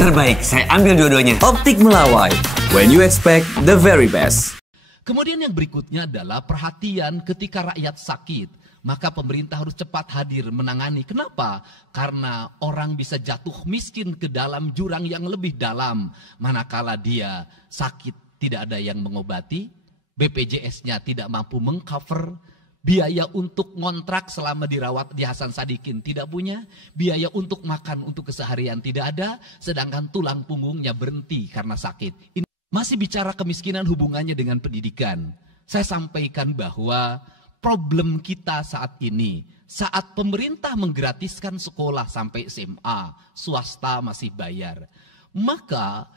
Terbaik, saya ambil dua-duanya. Optik Melawai, when you expect the very best. Kemudian yang berikutnya adalah perhatian ketika rakyat sakit. Maka pemerintah harus cepat hadir menangani. Kenapa? Karena orang bisa jatuh miskin ke dalam jurang yang lebih dalam. Manakala dia sakit tidak ada yang mengobati, BPJS-nya tidak mampu mengcover, biaya untuk ngontrak selama dirawat di Hasan Sadikin tidak punya, biaya untuk makan untuk keseharian tidak ada, sedangkan tulang punggungnya berhenti karena sakit. Ini masih bicara kemiskinan hubungannya dengan pendidikan. Saya sampaikan bahwa problem kita saat ini, saat pemerintah menggratiskan sekolah sampai SMA, swasta masih bayar, maka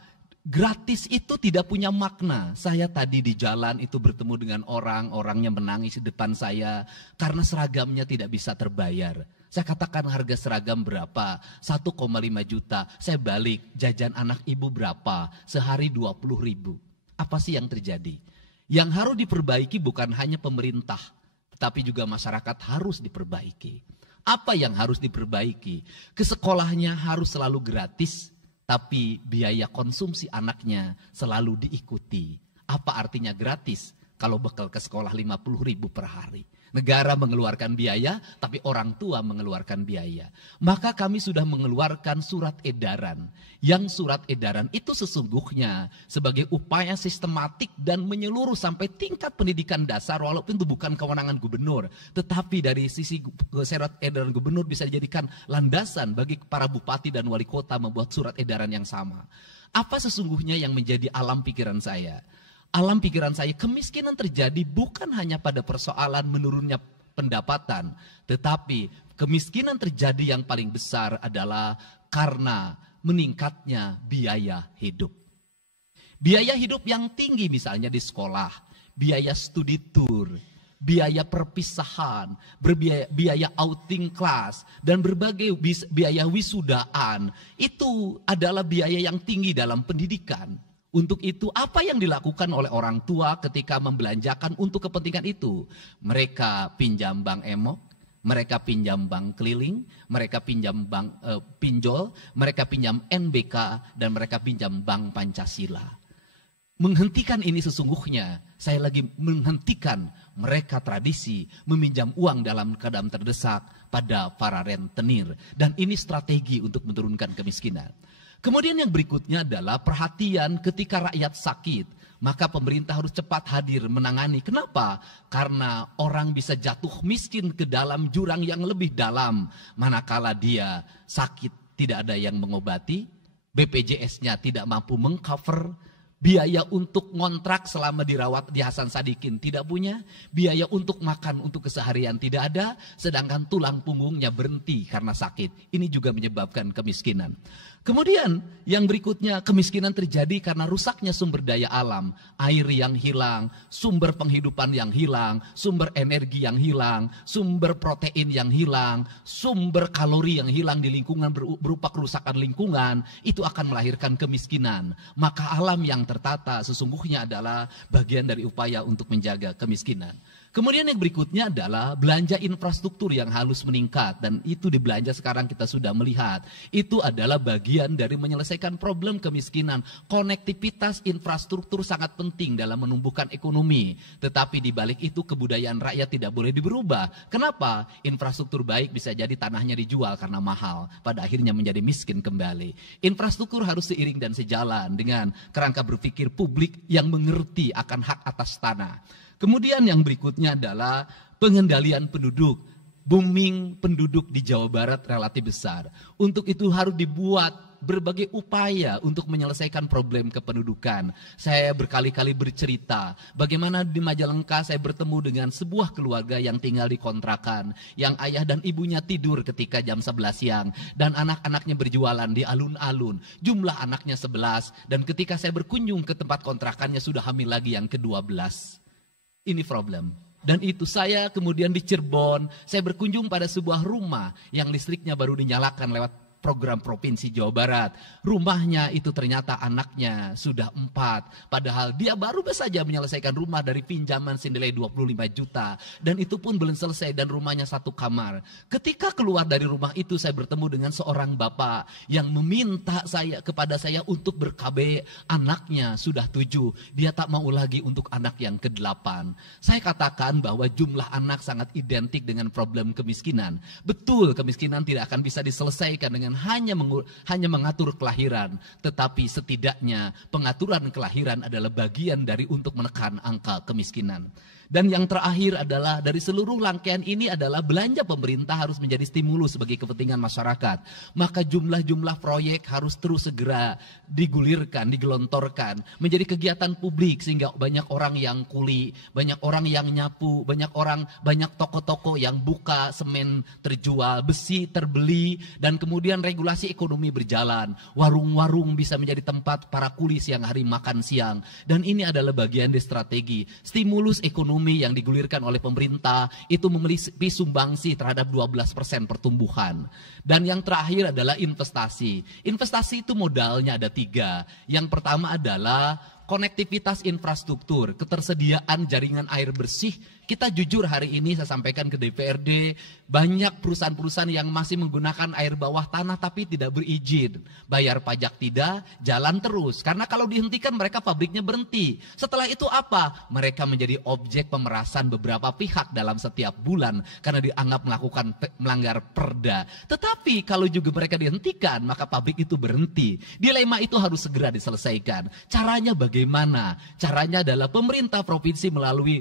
gratis itu tidak punya makna. Saya tadi di jalan itu bertemu dengan orangnya menangis di depan saya karena seragamnya tidak bisa terbayar. Saya katakan harga seragam berapa? 1,5 juta. Saya balik, jajan anak ibu berapa? Sehari 20.000. Apa sih yang terjadi? Yang harus diperbaiki bukan hanya pemerintah, tetapi juga masyarakat harus diperbaiki. Apa yang harus diperbaiki? Ke sekolahnya harus selalu gratis, tapi biaya konsumsi anaknya selalu diikuti. Apa artinya gratis? Kalau bekal ke sekolah 50.000 per hari. Negara mengeluarkan biaya, tapi orang tua mengeluarkan biaya. Maka kami sudah mengeluarkan surat edaran. Yang surat edaran itu sesungguhnya sebagai upaya sistematik dan menyeluruh sampai tingkat pendidikan dasar, walaupun itu bukan kewenangan gubernur. Tetapi dari sisi surat edaran gubernur bisa dijadikan landasan bagi para bupati dan wali kota membuat surat edaran yang sama. Apa sesungguhnya yang menjadi alam pikiran saya? Alam pikiran saya, kemiskinan terjadi bukan hanya pada persoalan menurunnya pendapatan, tetapi kemiskinan terjadi yang paling besar adalah karena meningkatnya biaya hidup. Biaya hidup yang tinggi misalnya di sekolah, biaya studi tour, biaya perpisahan, biaya outing kelas, dan berbagai biaya wisudaan, itu adalah biaya yang tinggi dalam pendidikan. Untuk itu apa yang dilakukan oleh orang tua ketika membelanjakan untuk kepentingan itu? Mereka pinjam bank emok, mereka pinjam bank keliling, mereka pinjam bank pinjol, mereka pinjam NBK, dan mereka pinjam bank Pancasila. Menghentikan ini sesungguhnya, saya lagi menghentikan mereka tradisi meminjam uang dalam keadaan terdesak pada para rentenir. Dan ini strategi untuk menurunkan kemiskinan. Kemudian yang berikutnya adalah perhatian ketika rakyat sakit. Maka pemerintah harus cepat hadir menangani. Kenapa? Karena orang bisa jatuh miskin ke dalam jurang yang lebih dalam. Manakala dia sakit tidak ada yang mengobati, BPJS-nya tidak mampu mengcover, biaya untuk ngontrak selama dirawat di Hasan Sadikin tidak punya, biaya untuk makan untuk keseharian tidak ada, sedangkan tulang punggungnya berhenti karena sakit. Ini juga menyebabkan kemiskinan. Kemudian yang berikutnya, kemiskinan terjadi karena rusaknya sumber daya alam, air yang hilang, sumber penghidupan yang hilang, sumber energi yang hilang, sumber protein yang hilang, sumber kalori yang hilang di lingkungan berupa kerusakan lingkungan, itu akan melahirkan kemiskinan. Maka alam yang tertata sesungguhnya adalah bagian dari upaya untuk menjaga kemiskinan. Kemudian yang berikutnya adalah belanja infrastruktur yang harus meningkat, dan itu di belanja sekarang kita sudah melihat. Itu adalah bagian dari menyelesaikan problem kemiskinan. Konektivitas infrastruktur sangat penting dalam menumbuhkan ekonomi, tetapi di balik itu kebudayaan rakyat tidak boleh berubah. Kenapa? Infrastruktur baik bisa jadi tanahnya dijual karena mahal, pada akhirnya menjadi miskin kembali. Infrastruktur harus seiring dan sejalan dengan kerangka berpikir publik yang mengerti akan hak atas tanah. Kemudian yang berikutnya adalah pengendalian penduduk. Booming penduduk di Jawa Barat relatif besar. Untuk itu harus dibuat berbagai upaya untuk menyelesaikan problem kependudukan. Saya berkali-kali bercerita bagaimana di Majalengka saya bertemu dengan sebuah keluarga yang tinggal di kontrakan, yang ayah dan ibunya tidur ketika jam 11 siang dan anak-anaknya berjualan di alun-alun. Jumlah anaknya 11, dan ketika saya berkunjung ke tempat kontrakannya sudah hamil lagi yang ke-12. Ini problem. Dan itu saya kemudian di Cirebon, saya berkunjung pada sebuah rumah yang listriknya baru dinyalakan lewat program Provinsi Jawa Barat. Rumahnya itu ternyata anaknya sudah 4. Padahal dia baru saja menyelesaikan rumah dari pinjaman senilai 25 juta. Dan itu pun belum selesai dan rumahnya 1 kamar. Ketika keluar dari rumah itu saya bertemu dengan seorang bapak yang meminta kepada saya untuk ber-KB anaknya sudah 7. Dia tak mau lagi untuk anak yang ke-8. Saya katakan bahwa jumlah anak sangat identik dengan problem kemiskinan. Betul, kemiskinan tidak akan bisa diselesaikan dengan hanya mengatur kelahiran, tetapi setidaknya pengaturan kelahiran adalah bagian dari untuk menekan angka kemiskinan. Dan yang terakhir adalah dari seluruh rangkaian ini adalah belanja pemerintah harus menjadi stimulus bagi kepentingan masyarakat. Maka jumlah-jumlah proyek harus terus segera digulirkan, digelontorkan menjadi kegiatan publik sehingga banyak orang yang kuli, banyak orang yang nyapu, banyak toko-toko yang buka, semen terjual, besi terbeli, dan kemudian regulasi ekonomi berjalan. Warung-warung bisa menjadi tempat para kuli siang hari makan siang. Dan ini adalah bagian dari strategi stimulus ekonomi yang digulirkan oleh pemerintah itu memiliki sumbangsi terhadap 12% pertumbuhan. Dan yang terakhir adalah investasi. Investasi itu modalnya ada 3. Yang pertama adalah konektivitas infrastruktur, ketersediaan jaringan air bersih. Kita jujur hari ini saya sampaikan ke DPRD, banyak perusahaan-perusahaan yang masih menggunakan air bawah tanah tapi tidak berizin. Bayar pajak tidak, jalan terus. Karena kalau dihentikan mereka pabriknya berhenti. Setelah itu apa? Mereka menjadi objek pemerasan beberapa pihak dalam setiap bulan karena dianggap melanggar perda. Tetapi kalau juga mereka dihentikan, maka pabrik itu berhenti. Dilema itu harus segera diselesaikan. Caranya bagaimana? Caranya adalah pemerintah provinsi melalui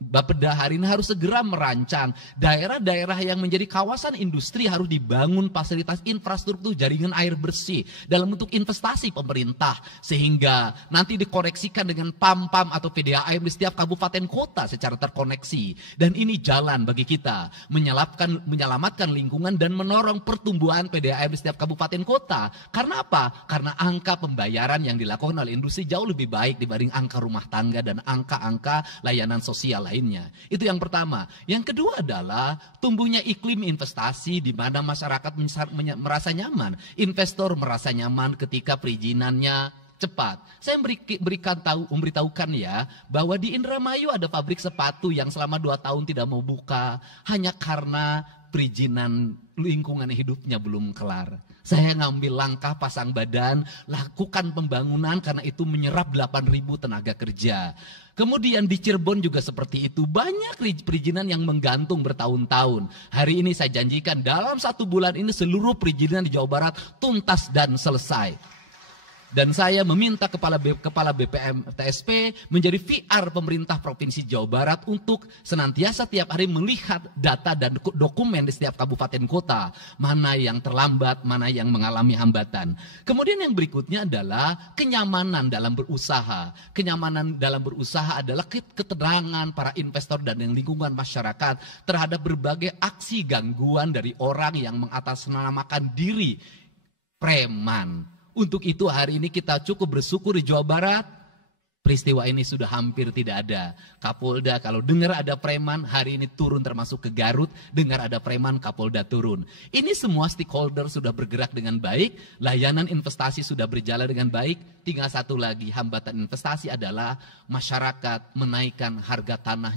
Bapeda hari ini harus segera merancang daerah-daerah yang menjadi kawasan industri harus dibangun fasilitas infrastruktur jaringan air bersih dalam bentuk investasi pemerintah sehingga nanti dikoneksikan dengan PAM-PAM atau PDAM di setiap kabupaten kota secara terkoneksi. Dan ini jalan bagi kita menyelamatkan lingkungan dan menorong pertumbuhan PDAM di setiap kabupaten kota. Karena apa? Karena angka pembayaran yang dilakukan oleh industri jauh lebih baik dibanding angka rumah tangga dan angka-angka layanan sosial lainnya. Itu yang pertama. Yang kedua adalah tumbuhnya iklim investasi di mana masyarakat merasa nyaman. Investor merasa nyaman ketika perizinannya cepat. Saya memberitahukan ya bahwa di Indramayu ada pabrik sepatu yang selama 2 tahun tidak mau buka hanya karena perizinan lingkungan hidupnya belum kelar. Saya ngambil langkah pasang badan, lakukan pembangunan karena itu menyerap 8.000 tenaga kerja. Kemudian di Cirebon juga seperti itu, banyak perizinan yang menggantung bertahun-tahun. Hari ini saya janjikan dalam 1 bulan ini seluruh perizinan di Jawa Barat tuntas dan selesai. Dan saya meminta kepala BPM TSP menjadi VR pemerintah Provinsi Jawa Barat untuk senantiasa tiap hari melihat data dan dokumen di setiap kabupaten kota. Mana yang terlambat, mana yang mengalami hambatan. Kemudian yang berikutnya adalah kenyamanan dalam berusaha. Kenyamanan dalam berusaha adalah keterangan para investor dan lingkungan masyarakat terhadap berbagai aksi gangguan dari orang yang mengatasnamakan diri preman. Untuk itu hari ini kita cukup bersyukur di Jawa Barat, peristiwa ini sudah hampir tidak ada. Kapolda kalau dengar ada preman hari ini turun termasuk ke Garut, dengar ada preman Kapolda turun. Ini semua stakeholder sudah bergerak dengan baik, layanan investasi sudah berjalan dengan baik. Tinggal satu lagi hambatan investasi adalah masyarakat menaikkan harga tanah.